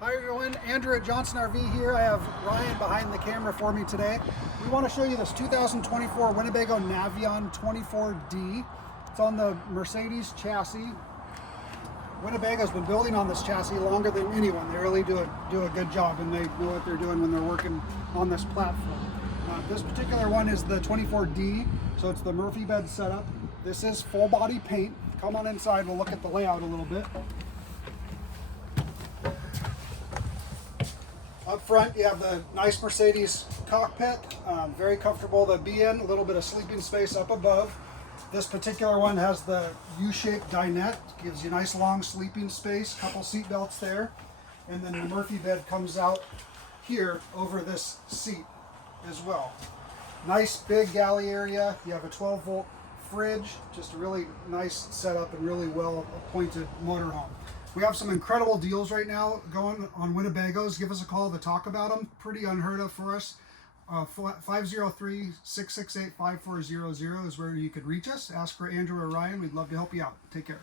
Hi everyone, Andrew at Johnson RV here. I have Ryan behind the camera for me today. We want to show you this 2024 Winnebago Navion 24D. It's on the Mercedes chassis. Winnebago's been building on this chassis longer than anyone. They really do a good job, and they know what they're doing when they're working on this platform. This particular one is the 24D, so it's the Murphy bed setup. This is full body paint. Come on inside, we'll look at the layout a little bit. Up front, you have the nice Mercedes cockpit, very comfortable to be in, a little bit of sleeping space up above. This particular one has the U-shaped dinette, gives you nice long sleeping space, couple seat belts there, and then the Murphy bed comes out here over this seat as well. Nice big galley area. You have a 12-volt fridge, just a really nice setup and really well appointed motorhome. We have some incredible deals right now going on Winnebagos. Give us a call to talk about them. Pretty unheard of for us. 503-668-5400 is where you could reach us. Ask for Andrew or Ryan. We'd love to help you out. Take care.